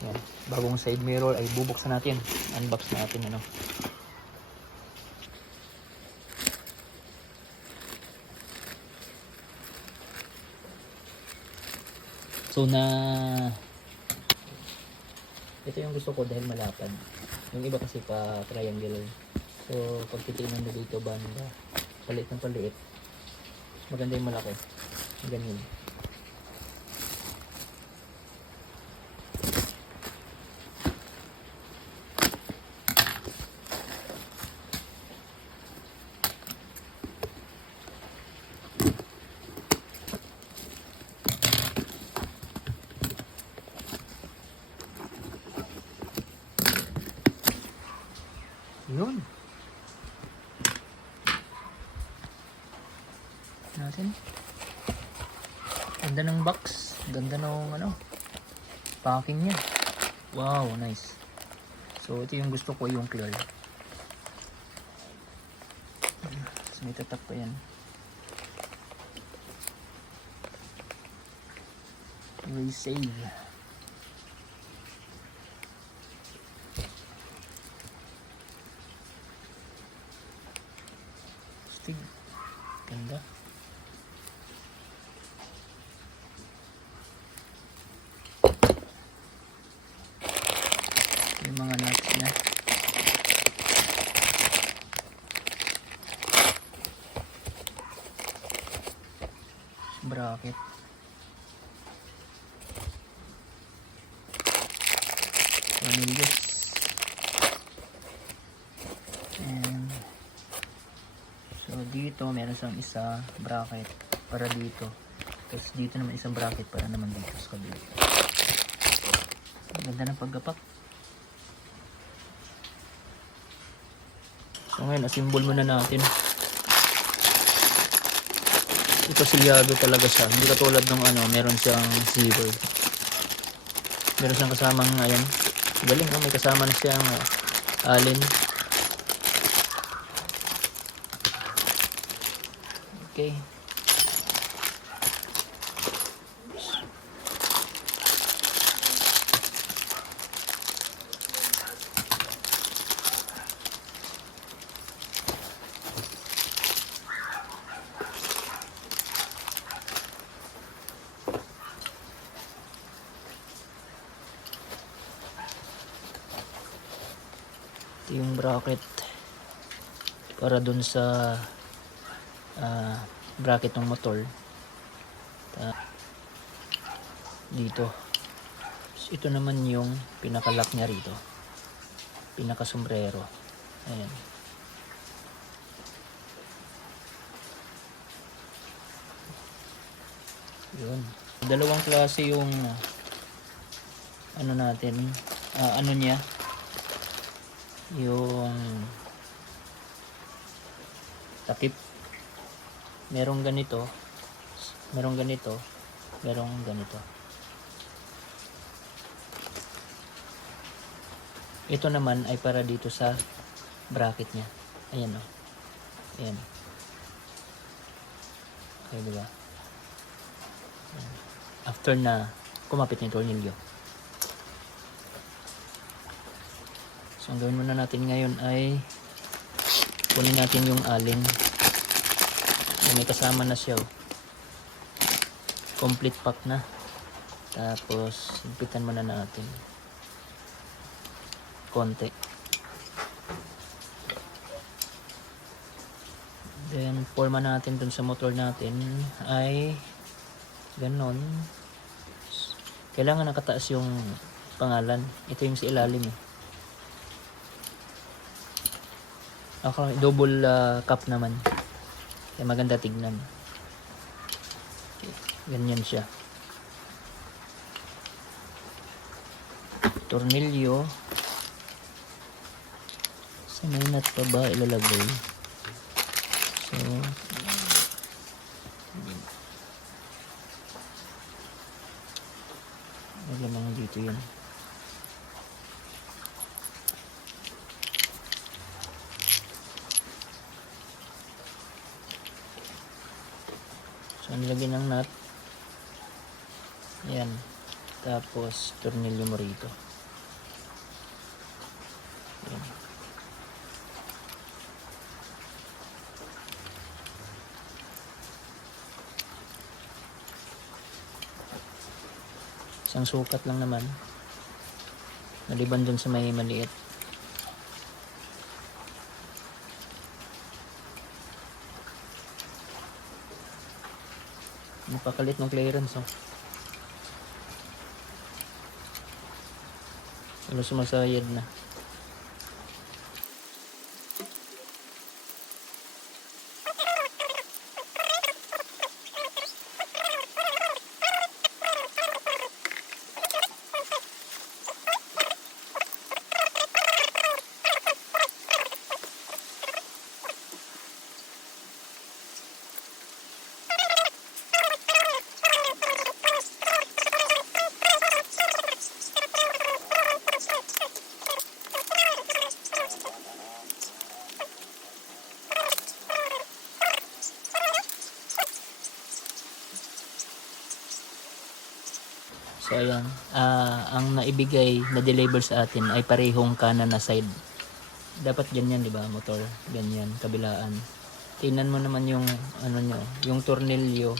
Yan. Bagong side mirror ay bubuksan natin. Unbox natin ano. So ito yung gusto ko dahil malapad. Yung iba kasi pa triangular. So pag titingnan mo dito banda, paliit ng paliit. Maganda yung malaki. Ganyan. Yun. Natin. Ganda ng box. Ganda ng ano, packing niya. Wow, nice. So ito yung gusto ko, yung clear. So may tatak pa yan. Resave. Stig. Ganda. Yung mga nuts niya. Bracket. Tornillos. And so dito meron siyang isa bracket para dito. Tapos dito naman isang bracket para naman dito sa kabila. Ganda ng paggapak. So ngayon, asimbol muna natin. Ito silyado talaga siya. Hindi katulad ng ano, meron siyang zipper. Meron siyang kasamang, ayan. Galing, no? May kasama na siyang allen. Okay. Yung bracket para dun sa bracket ng motor dito. So, ito naman yung pinaka-lock niya rito, pinaka-sombrero. Ayan. Yun. Dalawang klase yung ano natin, ano niya, yung takip. Merong ganito, merong ganito, merong ganito. Ito naman ay para dito sa bracket niya. Ayan o. Ayan. Okay, diba? Ayan. After na kumapit yung tornilyo. So ang gawin muna natin ngayon ay kunin natin yung allen. May kasama na siya. Complete pack na. Tapos higpitan muna natin konti. Then forma natin dun sa motor natin ay ganon. Kailangan nakataas yung pangalan. Ito yung sa ilalim eh. Okay, double cup naman. Kaya maganda tignan. Okay, ganyan siya. Tornilyo. Sa may nut pa ba ilalagay? So, lagyan lang dito yun. So, nilagyan ng nut. Ayan. Tapos, tornilyo mo rito. Ayan. Isang sukat lang naman. Maliban dun sa may maliit. Napakalit ng clearance, oh. Ano sumasayad na. So ayan, ang naibigay na deliver sa atin ay parehong kanan na side. Dapat ganyan, di ba, motor? Ganyan, kabilaan. Tingnan mo naman yung ano nyo, yung tornilyo,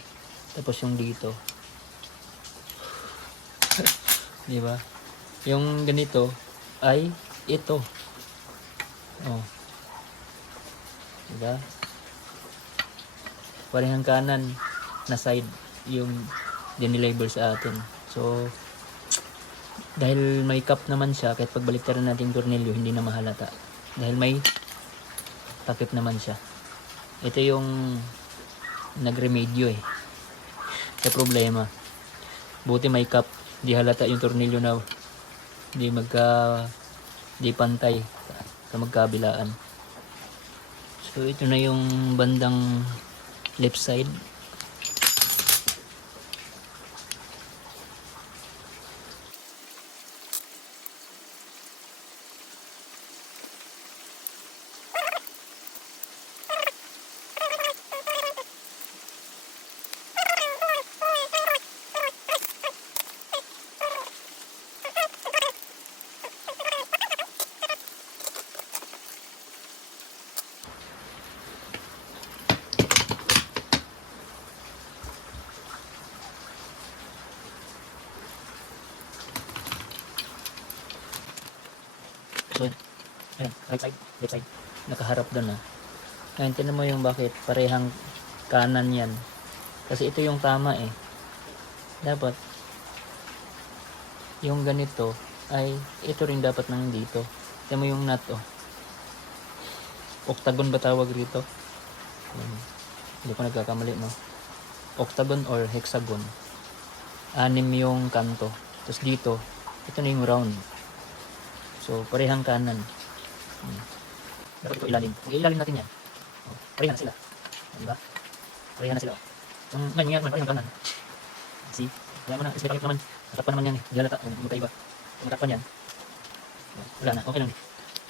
tapos yung dito. Di ba? Yung ganito ay ito. Oh. Di ba? Parehang kanan na side yung dineliver sa atin. So, dahil may cup naman siya, kahit pagbaliktaran natin yung tornilyo, hindi na mahalata. Dahil may takip naman siya. Ito yung nagremedyo sa problema. Buti may cup, di halata yung tornilyo na di pantay sa magkabilaan. So, ito na yung bandang left side. So, ayan, right side, left side. Nakaharap doon, ha. Ngayon, tinan mo yung bakit parehang kanan yan. Kasi ito yung tama, Dapat, yung ganito, ay ito rin dapat nang dito. Tinan mo yung nut, Octagon ba tawag rito? Hindi ko nagkakamali, no? Octagon or hexagon. 6 yung kanto. Tapos dito, ito na yung round. So, parehang kanan. Dapat ito ilalim. Ilalim natin yan. Parehan na sila. Diba? Parehan na sila. Ngayon yan, parehang kanan. See? Kaya mo na. Kasi takip naman. Natakpan naman yan, Dilalata. Magkaiba. Kung natakpan yan. Wala na. Okay lang.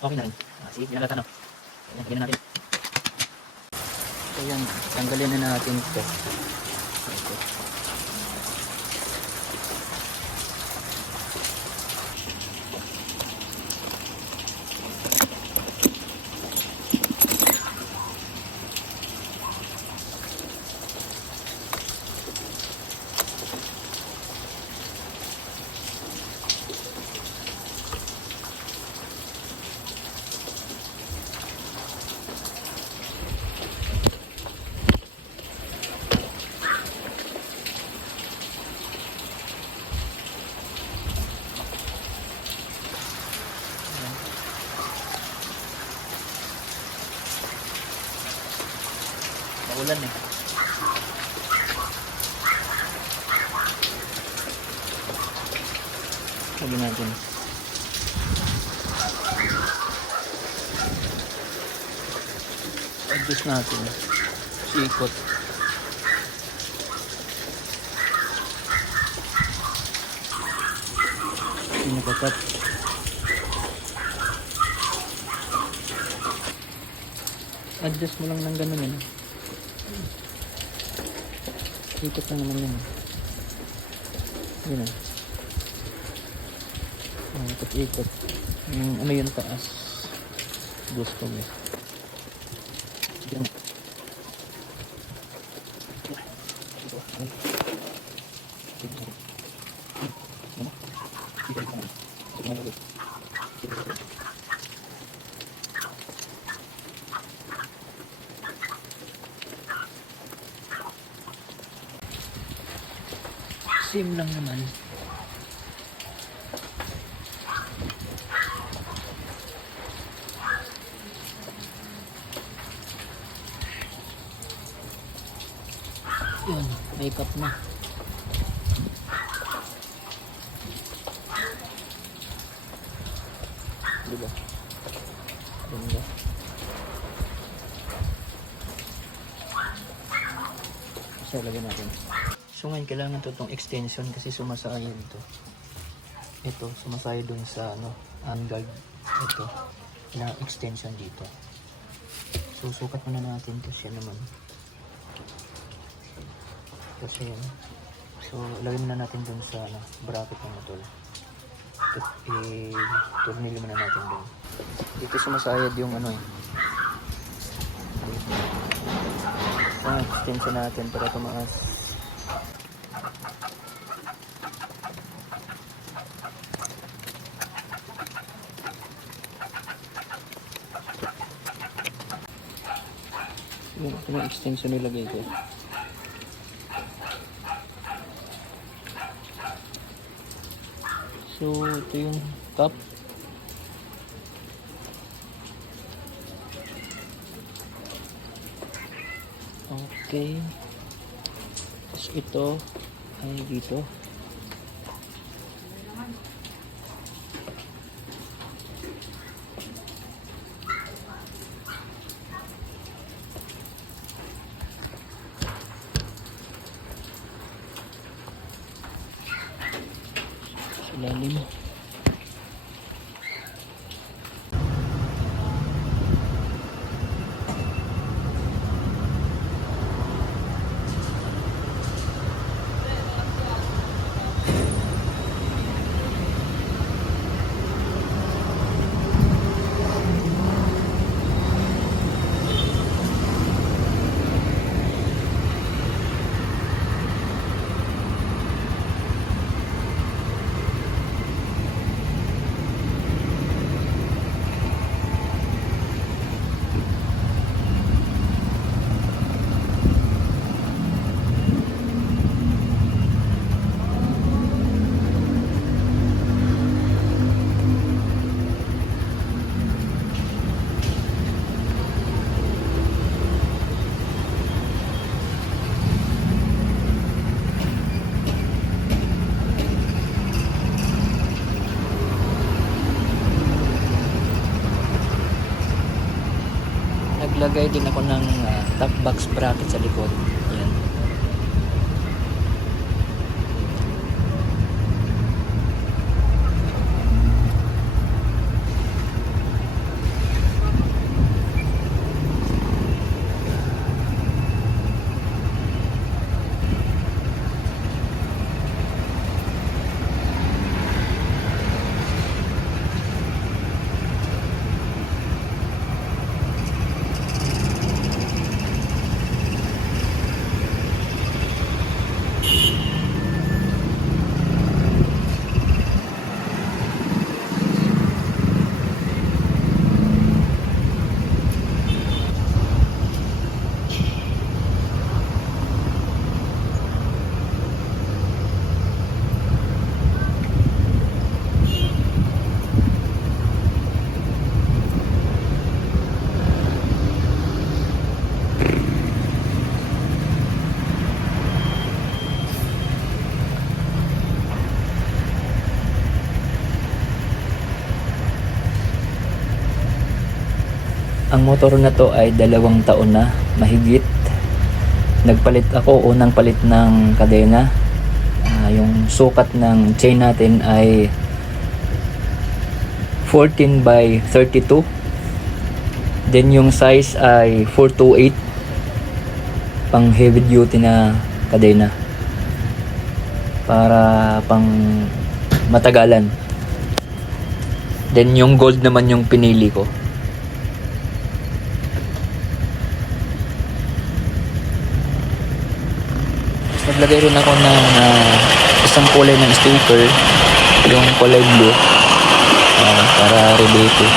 Okay na rin. See? Dilalata na. Ayan, tagyan na natin. So, yan. Tanggalin na natin ito. Okay. Maulan Sabi natin. Adjust natin. Sikot. Pinakakat. Adjust mo lang ng ganun Ikot lang naman yun. Yun ikot-ikot. Yung ano yun taas. Gusto mo. Yan. Same lang naman. Yun, makeup na. Diba? Ganda. So, lagyan natin. So, ngayon kailangan to itong extension kasi sumasaya dito. Ito, sumasaya dun sa ano, handguard. Ito, kailangan extension dito. So, sukat muna natin to siya naman. Kasi yun. So, lagyan muna natin dun sa ano, bracket ng motor. Tornilyo muna natin dun. Dito sumasayad yung ano eh. Extension natin para tumaas. Ito na extension nilagay ko. So, ito yung cup. Okay. Tapos ito ay dito. Lalim. Naglagay din ako ng top box bracket sa likod. Yan. Ang motor na to ay 2 taon na mahigit. Nagpalit ako, unang palit ng kadena. Yung sukat ng chain natin ay 14 by 32. Then yung size ay 428. Pang heavy duty na kadena. Para pang matagalan. Then yung gold naman yung pinili ko. Naglagay rin ako ng isang kulay ng sticker, yung kulay blue, para related.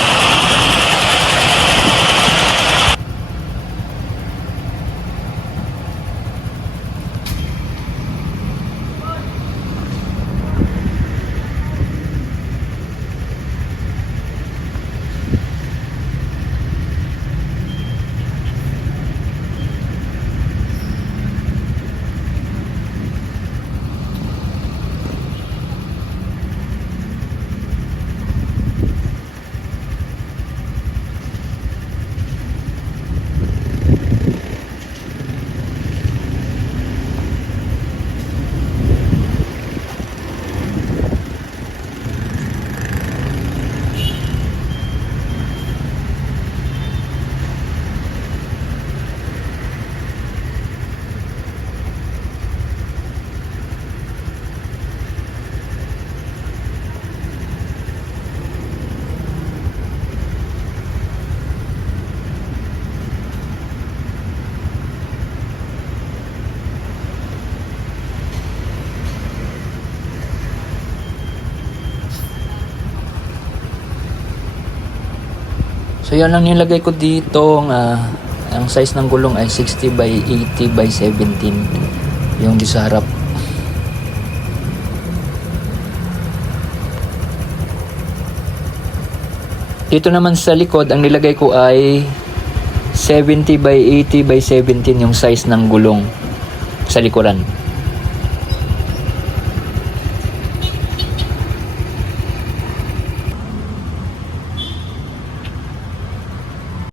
So yan lang nilagay ko dito. Ang size ng gulong ay 60 by 80 by 17 yung di sa harap. Dito naman sa likod, ang nilagay ko ay 70 by 80 by 17 yung size ng gulong sa likuran.